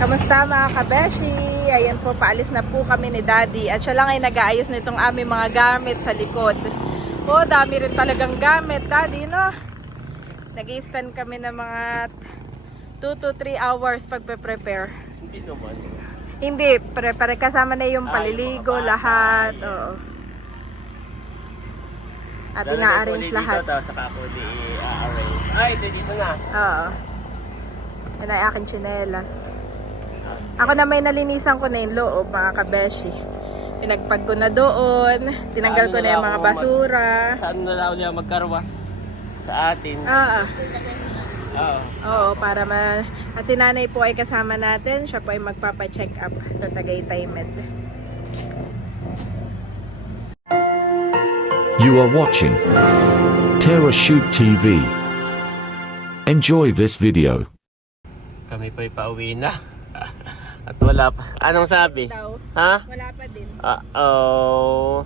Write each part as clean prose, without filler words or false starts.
Kamusta mga kabeshi? Ayan po, paalis na po kami ni Daddy. At siya lang ay nag-aayos nitong aming mga gamit sa likod. Oh, dami rin talagang gamit, Daddy, no? Nag-i-spend kami ng mga 2 to 3 hours pagpe-prepare. Hindi naman. Hindi, prepare kasama na yung paliligo, lahat. Oo. At ina-arrange lahat. Saka ako i-arrange. Ay, dito na. Oo. Yan ay aking tsinelas. Ako na may nalinisan ko na yung loob, mga kabeshi. Pinagpag ko na doon. Tinanggal ko na yung mga basura. Saan na lang niya magkarwa? Sa atin. Oo. Oo. Oo, para At si nanay po ay kasama natin. Siya po ay magpapa-check up sa Tagaytay Med. You are watching Terra Shoot TV. Enjoy this video. Kami po'y pauwi na. At wala pa. Anong sabi? Daw. Ha? Wala pa din. Uh-oh.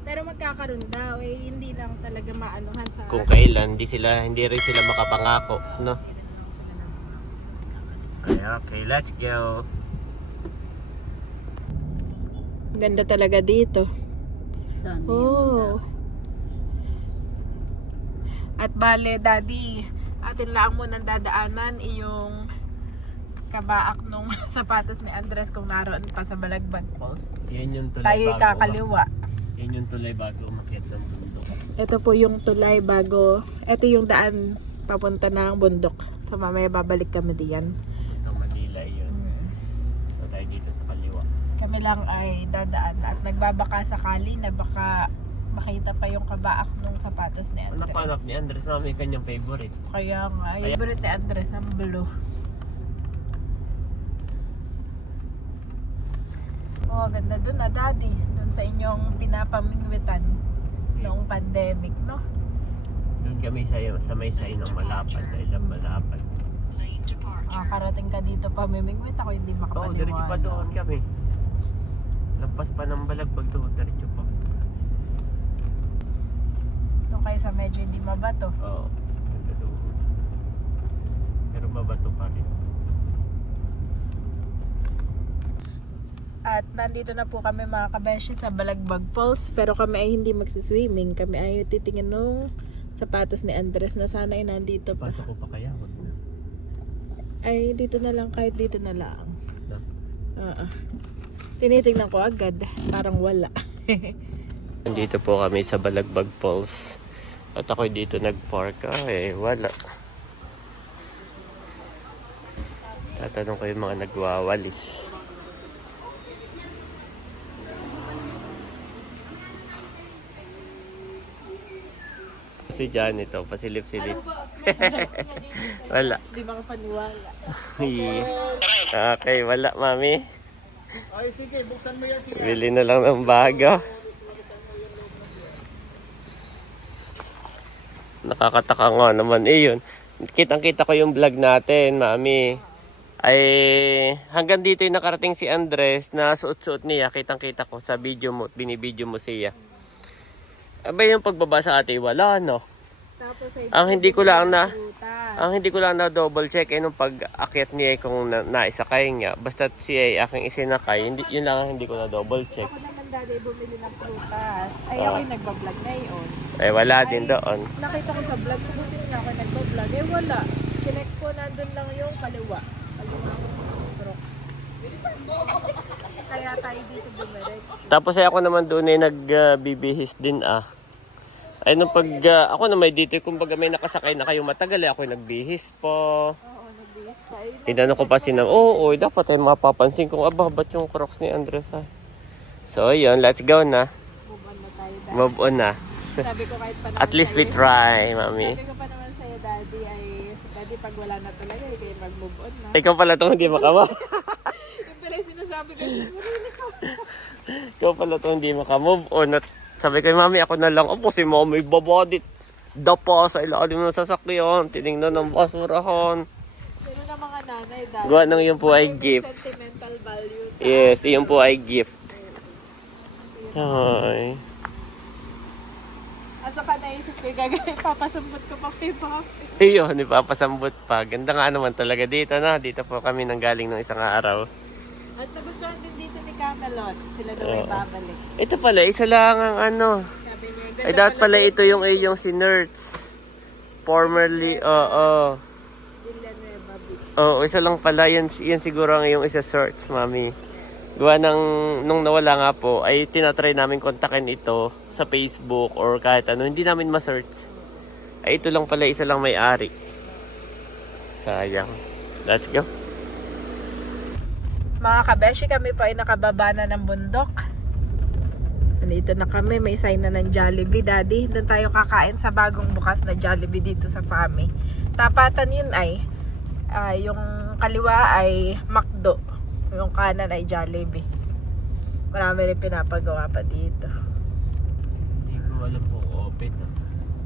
Pero magkakaroon daw. Eh, hindi lang talaga maanuhan sa... Kung kailan, hindi rin sila makapangako, no? Okay, let's go. Ganda talaga dito. Oh. At bale, Daddy, atin lang mo nang dadaanan yung kabaak nung sapatos ni Andres kung naroon pa sa Balagbag Falls. Yan yung tulay Tayo'y kakaliwa. Yan yung tulay bago umakyat ng bundok. Ito po yung tulay bago. Ito yung daan papunta ng bundok. So mamaya babalik kami diyan. Ng Manila yun. So tayo dito sa kaliwa. Kami lang ay dadaan at nagbabaka sakali na baka makita pa yung kabaak nung sapatos ni Andres. Napanap ni Andres na may kanyang favorite. Kaya nga, favorite ni Andres ang blue. Oh, ganda dun na, Daddy. Dun sa inyong pinapamingwitan noong pandemic, no? Doon kami sa may sayo ng Malapad. Dahil ang Malapad. Karating ka dito pamimingwit ako, hindi Oo, makapaniwala. diretso pa doon kami. Lampas pa ng Balagbag doon, diretso pa. Doon kayo sa medyo hindi mabato. Oo, ganda doon. Pero mabato pa rin. At nandito na po kami mga kabeshi sa Balagbag Falls. Pero kami ay hindi magsiswimming. Kami ay titingin nung sapatos ni Andres na sana ay nandito pa. Pasok ko pa kaya? Wag na. Ay, dito na lang. Kahit dito na lang. Na. Tinitingnan ko agad. Parang wala. Nandito po kami sa Balagbag Falls. At ako dito nag-park. Wala. Tatanong ko yung mga nagwawalis. Si Jan ito, pasilip-silip. Wala. Hindi makapaniwala. Okay, wala mami. Ay, sige, buksan mo yan. Bili na lang ng bago. Nakakataka nga naman yun. Kitang-kita ko yung vlog natin, mami. Ay, hanggang dito yung nakarating si Andres na suot-suot niya. Kitang-kita ko sa video mo, binibideo mo siya. Abay yung pagbaba sa ate, wala no. Tapos Ang hindi ko lang na double check nung pag-akyat niya kung naisakay niya. Basta siya ay aking isinakay, yun lang ang hindi ko na double check. Ako naman, Daddy, bumili ng prutas. Ay, ako'y nagbablog ngayon. Wala din doon. Nakita ko sa vlog, buti nga ako nagbablog. Wala. Chinek ko, nandun lang yung kaliwa. Kaliwa rocks. Kaya tayo dito bumirik. Tapos ako naman doon ay nagbibihis din Ay nung pag ako na may dito, kumbaga may nakasakay na kayo matagal ako nagbihis po. Oo, nagbihis tayo. Inano ko pa dapat ay mapapansin kong ba't yung Crocs ni Andres So yun, let's go na. Move on na tayo, Daddy. Move on na. Sabi ko kahit pa naman At least we try, mami. Sabi ko pa naman sa'yo, Daddy, Daddy, pag wala na talaga, kayo mag-move on na. Ikaw pala itong hindi makawa. Yung pala yung sinasabi ko sa sarili ko. Ikaw pala itong hindi makamove on. At sabi kay mami, ako na lang. Opo, si mami babadit. Dapa sa ilalim ng sasakyan. Tinignan ng basurahan. Pero ng mga nanay, Daddy. Gawa nang yun po ay gift. Sentimental value. Yes, yun po ay gift. Hi. As saka naisip ko, gagawin, papasambot ko pa kay Papi. Iyon, ipapasambot pa. Ganda nga naman talaga dito na. Dito po kami nanggaling ng isang araw. At nagustuhan din dito ni Camelot. Sila daw ay babalik. Ito pala, isa lang ang ano. Sabi niyo, Ay, dapat pala ito yung iyong si Nerds. Formerly, oo. Villanueva Beach. Oo, isa lang pala. Yan siguro ang iyong isa search, mami. Gawa ng, nung nawala nga po, ay tinatry namin kontakin ito sa Facebook or kahit ano. Hindi namin ma-search. Ay, ito lang pala, isa lang may-ari. Sayang. Let's go. Mga kabeshi, kami pa ay nakababa na ng bundok. Nandito na kami, may sign na ng Jollibee, Daddy. Doon tayo kakain sa bagong bukas na Jollibee dito sa Pami. Tapatan yun ay, yung kaliwa ay McDo. Yung kanan ay Jollibee. Marami rin pinapagawa pa dito. Hindi ko alam kung open.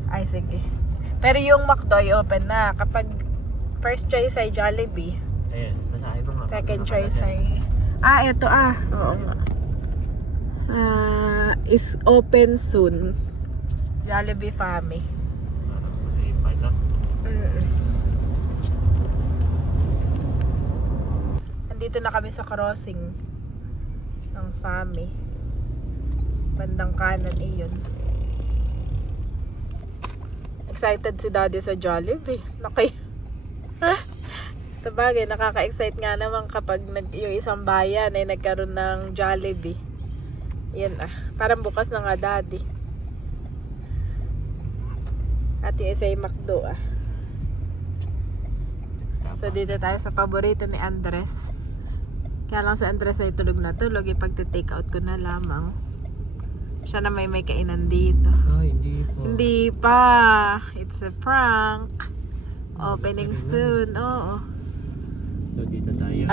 Ay, sige. Pero yung McDo ay open na. Kapag first choice ay Jollibee, Ayan, basahin mo nga. second choice ay... ito Oo nga. Is open soon. Jollibee Pami. Nandito na kami sa crossing ng Pami. Bandang kanan iyon. Excited si Daddy sa Jollibee. Sabagay, nakaka-excite nga naman kapag yung isang bayan ay nagkaroon ng Jollibee. Yan parang bukas na nga, Daddy. At yung isa ay McDo So dito tayo sa paborito ni Andres. Kaya lang si Andres ay tulog na tulog. Ipagte-take out ko na lamang. Siya na may kainan dito. Hindi po. Hindi pa. It's a prank. Opening soon. Oo. So dito tayo.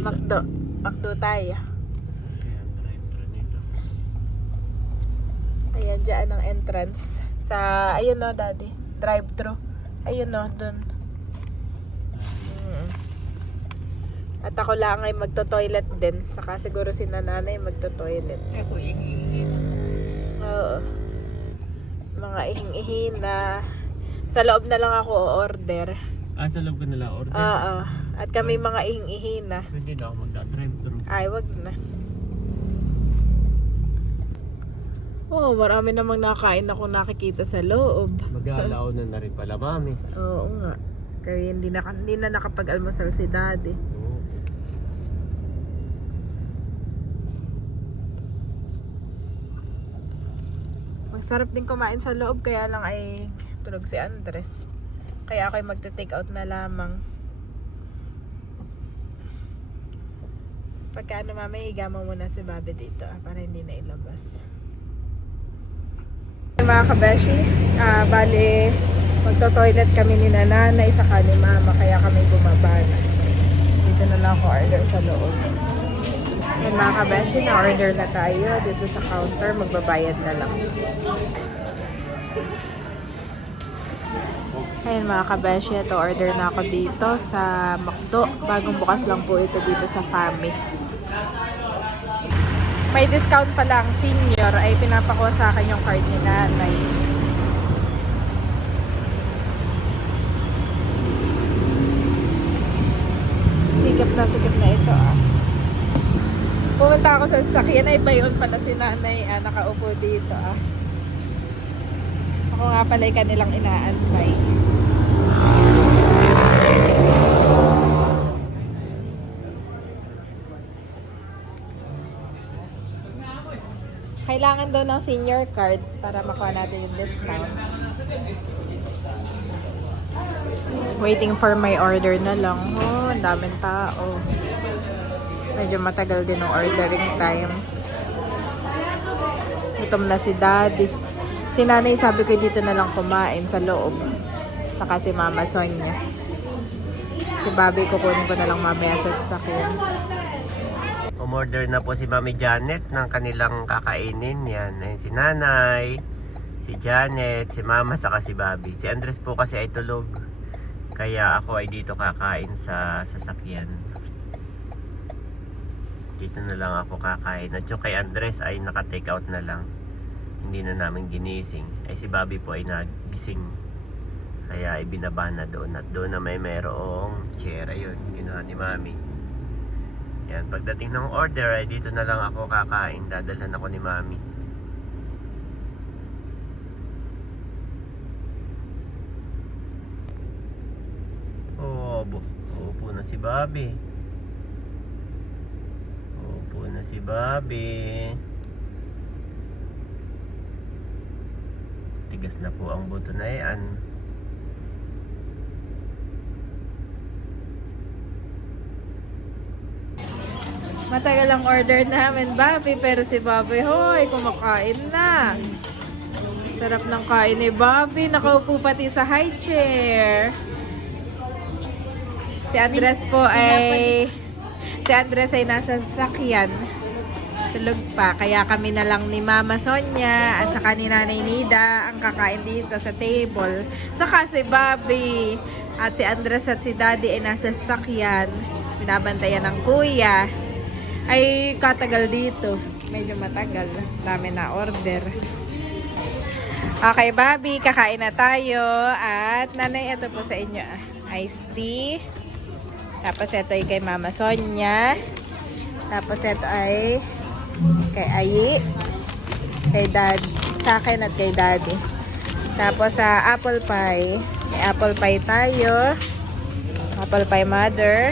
McDo. McDo tayo. Kaya drive-thru dito. Ayan, dyan ang entrance. Ayun no, Daddy. Drive-thru. Ayun no, dun. At ako lang ay magto-toilet din. Saka siguro si nanay magto-toilet. Ako ihingin. Oo. Mga ihing-ihin na sa loob na lang ako order. Sa loob ka nila order? Oo. At kami mga ihing-ihin na. Hindi na ako magda-drive-thru. Ay, wag na. Marami namang nakain ako nakikita sa loob. Mag-aalaw na rin pala, mami. Oo nga. Kaya hindi na nakapag-almusal si Daddy. Masarap din kumain sa loob, kaya lang ay tulog si Andres. Kaya ako'y magte-take out na lamang. Pagka mamaya, higa mo muna si Bobby dito para hindi na ilabas. Mga kabeshi, bali magto-toilet kami ni nanay saka ni mama, kaya kami bumaba na. Dito na lang ako order sa loob. Yan mga kabeshi, na-order na tayo dito sa counter, magbabayad na lang. Ayun mga kabeshi, ito order na ako dito sa McDo. Bagong bukas lang po ito dito sa Pami. May discount pa lang, senior, ay pinapakuha sa akin yung card ni nanay. Sikip na ito Pumunta ako sa sasakyan, ay bayon pala si nanay, nakaupo dito Ako nga pala ay kanilang inaantay. Kailangan daw ng senior card para makuha natin yung discount. Waiting for my order na lang. Ang daming tao. Medyo matagal din ang ordering time. Gutom na si Daddy. Si nanay sabi ko dito na lang kumain sa loob. Saka si Mama Sonia. Si Bobby kukunin ko na lang mamaya sa sasakyan. Umorder na po si Mami Janet ng kanilang kakainin. Yan, ayun si Nanay, si Janet, si Mama, saka si Bobby. Si Andres po kasi ay tulog. Kaya ako ay dito kakain sa sasakyan. Dito na lang ako kakain. At yung kay Andres ay naka-take out na lang. hindi na namin ginising. Ay si Bobby po ay nagising. Kaya ibinaba na doon at doon na mayroong chair. Ayun, ginawa ni Mami. Yan, pagdating ng order ay dito na lang ako kakain. Dadalhan ako ni Mami. Upo na si Bobby. Upo na si Bobby. Tigas na po ang buto na yan. Matagal ang order namin, Bobby, pero si Bobby, hoy, kumakain na. Sarap ng kain ni Bobby. Nakaupo pati sa high chair. Si Andres ay nasa sasakyan. Tulog pa. Kaya kami na lang ni Mama Sonia at saka ni Nanay Nida ang kakain dito sa table. Saka si Bobby at si Andres at si Daddy ay nasa sasakyan. Binabantayan ng kuya. Ay katagal dito. Medyo matagal. Dami na order. Okay, Bobby, kakain na tayo. At Nanay, ito po sa inyo. Iced tea. Tapos ito ay kay Mama Sonia. Tapos ito ay kay Ayi. Kay Dad. Sa akin at kay Daddy. Tapos sa apple pie. May apple pie tayo. Apple pie mother.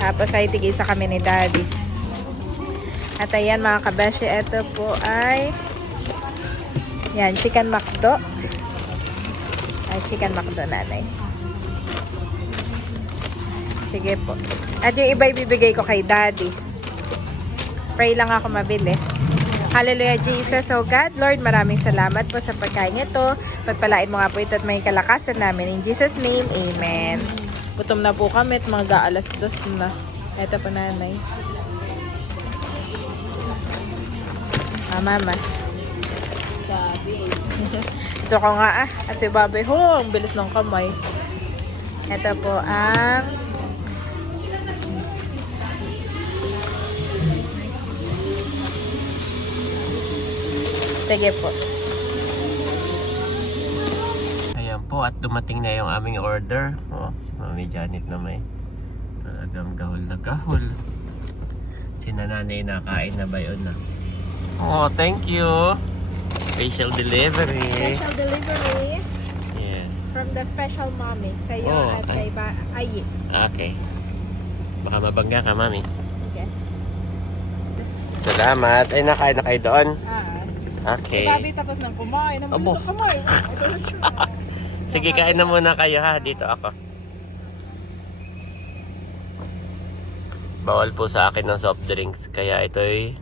Tapos ay tigisa kami ni Daddy. At ayan mga kabeshi, ito po ay yan, chicken McDo. Ay, chicken McDo, Nanay. Sige po. At yung iba ibibigay ko kay Daddy. Pray lang ako mabilis. Hallelujah, Jesus. So God, Lord, maraming salamat po sa pagkain ito. Pagpalain mo nga po ito at may kalakasan namin. In Jesus' name, Amen. Gutom na po kami at mga alas 2 na. Ito po, Nanay. Mama. Ito ko nga At si Bobby, ang bilis ng kamay. Ito po ang sige po. Ayan po, at dumating na yung aming order. Si Mami Janet na may talagang gahol na gahol. Si Nanay nakain na ba yun na? Thank you. Special delivery. Special delivery Yes. from the special mommy. Kayo at kay Ayi. Okay. Baka mabangga ka, Mami. Okay. Salamat. Ay, nakain na kayo doon? Okay. Si Bobby tapos ng kumain. Abo. Sa kamay. I don't know. Sige, kain na muna kayo ha. Dito ako. Bawal po sa akin ng soft drinks. Kaya ito'y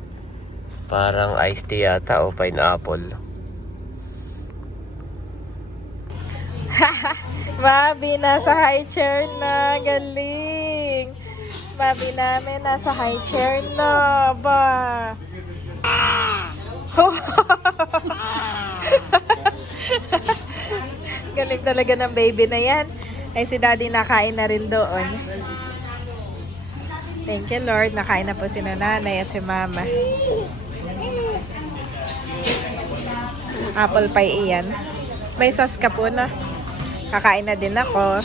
parang iced tea yata o pineapple. Bobby, nasa high chair na. Galing. Bobby namin, nasa high chair na. Ba. Galing talaga ng baby na yan. Ay, si Daddy nakain na rin doon. Thank you, Lord. Nakain na po si Nanay at si Mama. Apple pie iyan. May sauce ka po, no? Kakain na din ako.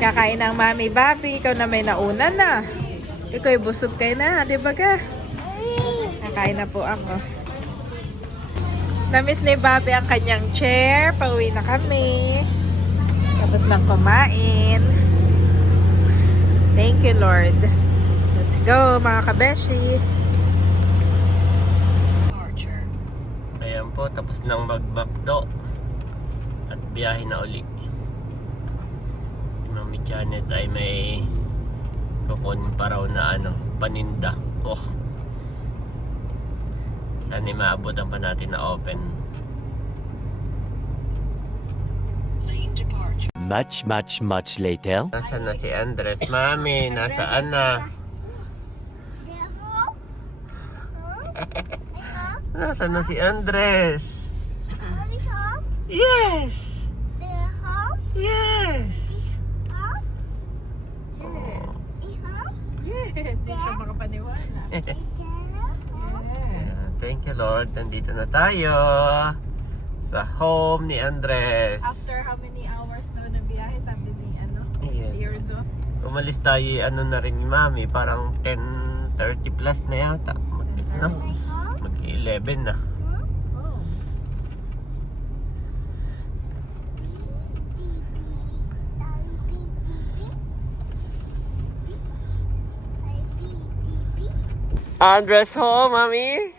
Kakain ng Mami. Bobby, ikaw na may nauna na. Ikaw busog kayo na, di ba ka? Kakain na po ako. Namiss ni Bobby ang kanyang chair. Pauwi na kami. Tapos nang kumain. Thank you, Lord. Let's go, mga kabeshi. Ayan po, tapos nang magbakdo. At biyahe na uli. Si Mami Janet ay may kukunin pa raw na paninda. Sana maabutan pa natin na open. Much later. Nasaan na si Andres? Mami, nasaan na? Nasaan na si Andres? Yes! Yes! Yes, hindi ka makapaniwala. thank you Lord. Nandito na tayo sa home ni Andres. After how many hours daw na biyahe, sabi ni Yes. Tirzo. Umalis tayo, na rin ni Mami, parang 10:30 plus na yata. Mag-11 na. Andres home, Mami?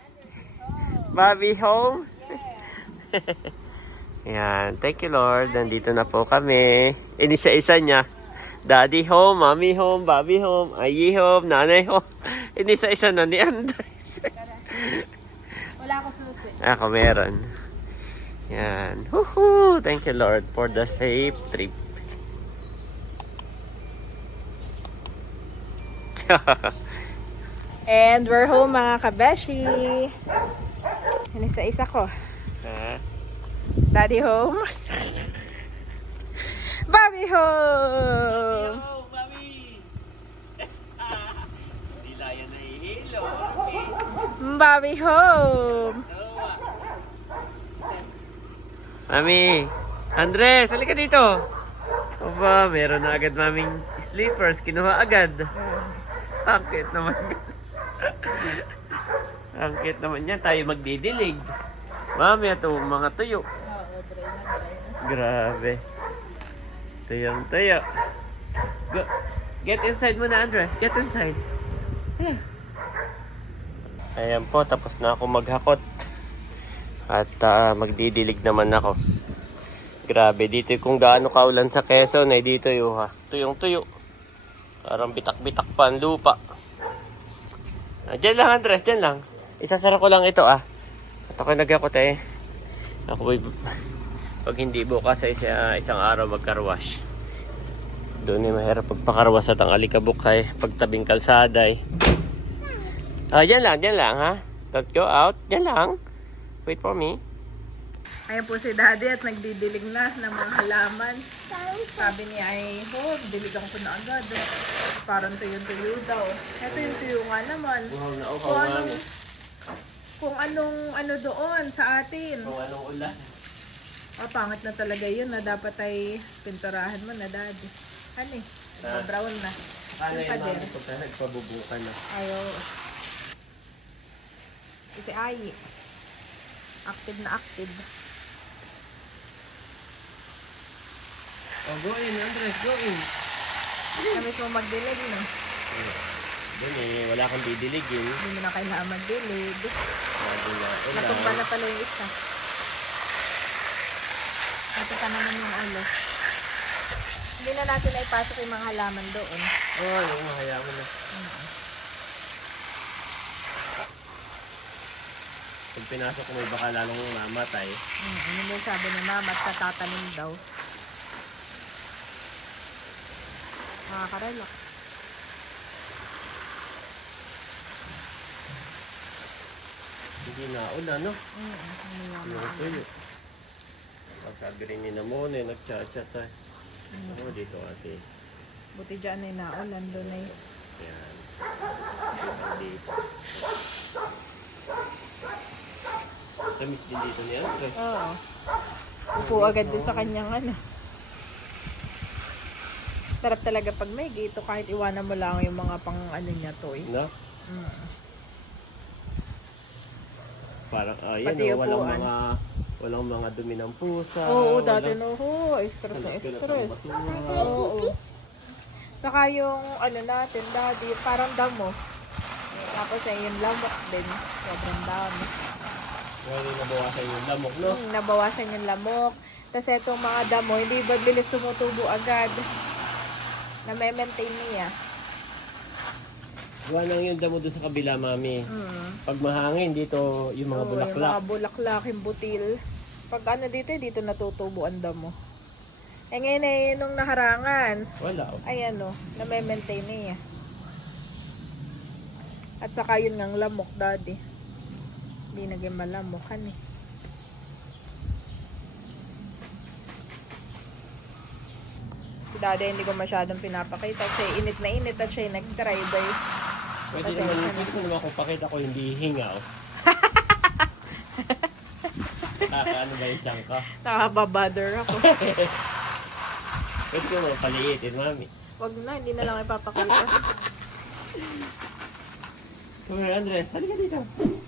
Bobby home? Yan, thank you Lord. Nandito na po kami. Inisa-isa niya. Daddy home, Mommy home, Bobby home, Ayi home, Nanay home. Inisa-isa na ni Andres. Wala ako susi. Ako meron. Yan. Woohoo! Thank you Lord for the safe trip. And we're home mga kabeshi. Inisa-isa ko. Daddy home. Bobby home. Hello, Mami! Dila yan na ihilo. Bobby home. Mami! Andres, halika dito! Aba, meron na agad maming sleepers. Kinuha agad. Ang cute naman. Ang cute naman yan. Tayo magdidilig. Mami, ito mga tuyo. Grabe. Tuyong tuyo. Go. Get inside muna, Andres. Get inside. Ayan po, tapos na ako maghakot. At magdidilig naman ako. Grabe, dito kung gaano kaulan sa Quezon, ay dito yung tuyong tuyo. Parang bitak-bitak pa ang lupa. Diyan lang, Andres, diyan lang. Isasara ko lang ito, At ako naghakot Ako pag hindi bukas sa isang araw magkarwash. Doon ay mahirap pagpakarwas at ang alikabok kay pagtabing kalsada Diyan lang ha. Don't go out. Diyan lang. Wait for me. Ayan po si Daddy at nagdidilig na ng mga halaman. Sabi niya ay, diligan ko na agad. Parang tuyo-tuyo daw. Ito yung tuyo nga naman. Kung anong ano doon sa atin. Kung anong ulan. Pangit na talaga yun na dapat ay pinturahan mo na, Daddy. Brown na. Kala Yung pa yung din. mami pagka nagpabubukan na. Ayo. Si Ayi. Active na active. Oh, go in, Andres, go in. Kami po magdilig, no? Doon wala kang didiligin. Hindi mo na kailangan magdilig. Lagi na ulan. Natumba na pala yung isa. Ito pa naman yung Hindi na natin na ipasok yung mga halaman doon. Yung mahaya mo na. Pag pinasok mo, baka lalong mamatay. Ano ba sabi ni Mama at katatanim daw. Nakaka-relax. Hindi na ulan, no? Yung tuyo. Pagka-green na muna, nagchat-chat tayo. Dito ate. Buti dyan ay naulan doon ay. Yan. Dito. Tamis din dito niya. Oo. Upo agad din sa kanyang Sarap talaga pag may gito kahit iwanan mo lang yung mga pang niya to No? Parang, Pati upuan. walang mga dumi ng pusa. Oo, dati stress na stress. Oo. Saka yung natin, Daddy, parang damo. Tapos yung lamok din. Sobrang dami. Well, nabawasan yung lamok, no? Nabawasan yung lamok. Tapos itong mga damo, hindi ba bilis tumutubo agad? Na-maintain niya. Gawa lang yung damo doon sa kabila, Mami. Pag mahangin, dito yung mga bulaklak. Yung mga bulaklak, yung butil. Pag dito natutubo ang damo. Ngayon nung naharangan, Wala. ay na-maintain niya. At saka yun ngang lamok, Daddy. Hindi naging malamokan Si Daddy hindi ko masyadong pinapakita. Siya init na init at siya nag-drive Pwede naman kung pakita ko hindi hinga. Nakakaano ba yung tiyan ko? Nakababother ako. Pwede ko mo paliitin, mami. Wag na, hindi na lang ipapakita. Come here, Andres. Halika dito.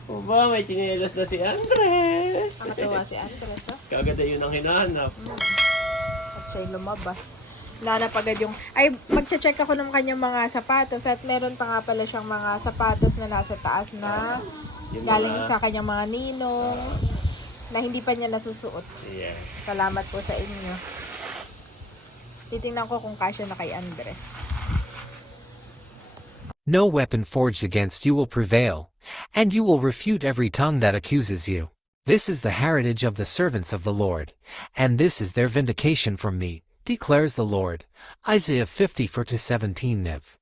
O ba, may chinelos na si Andres. Nakatawa si Andres, ha? Kagad yun ang hinahanap. At siya'y lumabas. Nanap agad yung... Ay, magche-check ako ng kanyang mga sapatos at meron pa nga pala siyang mga sapatos na nasa taas na Yung galing mga- sa kanyang mga ninong na hindi pa niya nasusuot. Yeah. Salamat po sa inyo. Titingnan ko kung kasya na kay Andres. No weapon forged against you will prevail, and you will refute every tongue that accuses you. This is the heritage of the servants of the Lord, and this is their vindication from me, declares the Lord. Isaiah 50:4-17 Nev.